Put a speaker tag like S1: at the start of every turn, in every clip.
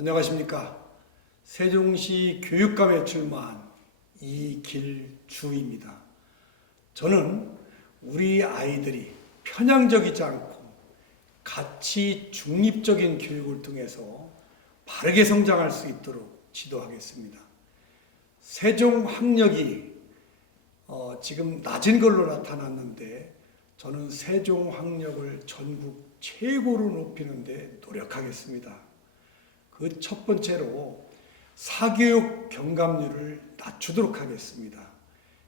S1: 안녕하십니까. 세종시 교육감에 출마한 이길주입니다. 저는 우리 아이들이 편향적이지 않고 가치 중립적인 교육을 통해서 바르게 성장할 수 있도록 지도하겠습니다. 세종 학력이 어, 지금 낮은 걸로 나타났는데 저는 세종 학력을 전국 최고로 높이는데 노력하겠습니다. 그 첫 번째로 사교육 경감률을 낮추도록 하겠습니다.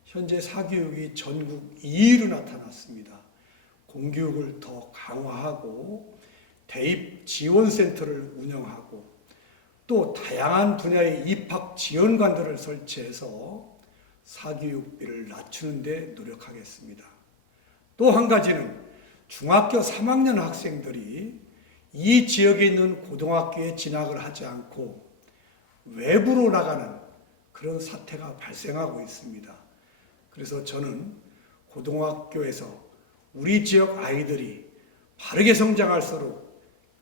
S1: 현재 사교육이 전국 2위로 나타났습니다. 공교육을 더 강화하고 대입 지원센터를 운영하고 또 다양한 분야의 입학 지원관들을 설치해서 사교육비를 낮추는 데 노력하겠습니다. 또 한 가지는 중학교 3학년 학생들이 이 지역에 있는 고등학교에 진학을 하지 않고 외부로 나가는 그런 사태가 발생하고 있습니다. 그래서 저는 고등학교에서 우리 지역 아이들이 바르게 성장할수록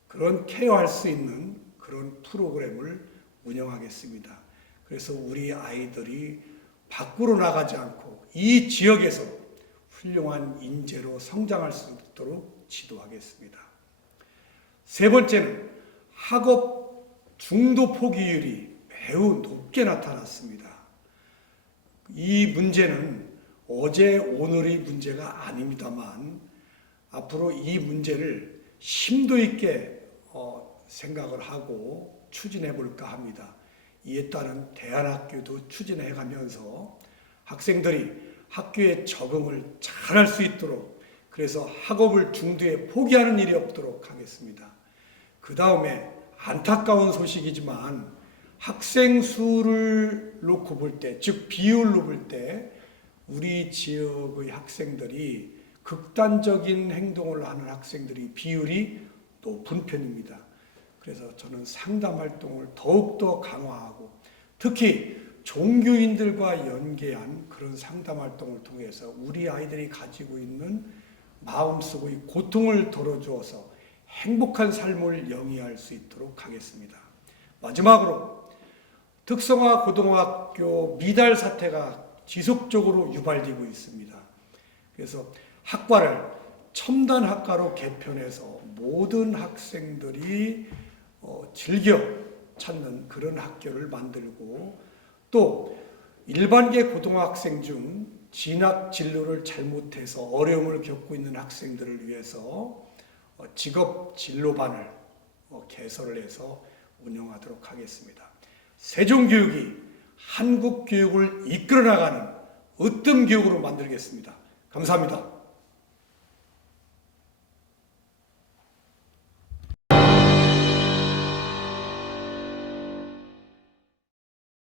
S1: 그런 케어할 수 있는 그런 프로그램을 운영하겠습니다. 그래서 우리 아이들이 밖으로 나가지 않고 이 지역에서 훌륭한 인재로 성장할 수 있도록 지도하겠습니다. 세 번째는 학업 중도 포기율이 매우 높게 나타났습니다. 이 문제는 어제 오늘의 문제가 아닙니다만 앞으로 이 문제를 심도 있게 어, 생각을 하고 추진해 볼까 합니다. 이에 따른 대안학교도 추진해 가면서 학생들이 학교에 적응을 잘할 수 있도록 그래서 학업을 중도에 포기하는 일이 없도록 하겠습니다. 그 다음에 안타까운 소식이지만 학생 수를 놓고 볼 때, 즉 비율로 볼 때 우리 지역의 학생들이 극단적인 행동을 하는 학생들이 비율이 높은 편입니다. 그래서 저는 상담 활동을 더욱더 강화하고 특히 종교인들과 연계한 그런 상담 활동을 통해서 우리 아이들이 가지고 있는 마음속의 고통을 덜어주어서 행복한 삶을 영위할 수 있도록 하겠습니다. 마지막으로 특성화 고등학교 미달 사태가 지속적으로 유발되고 있습니다. 그래서 학과를 첨단 학과로 개편해서 모든 학생들이 어, 즐겨 찾는 그런 학교를 만들고 또 일반계 고등학생 중 진학 진로를 잘못해서 어려움을 겪고 있는 학생들을 위해서 어, 직업 진로반을 어, 개설을 해서 운영하도록 하겠습니다. 세종교육이 한국 교육을 이끌어 나가는 으뜸 교육으로 만들겠습니다. 감사합니다.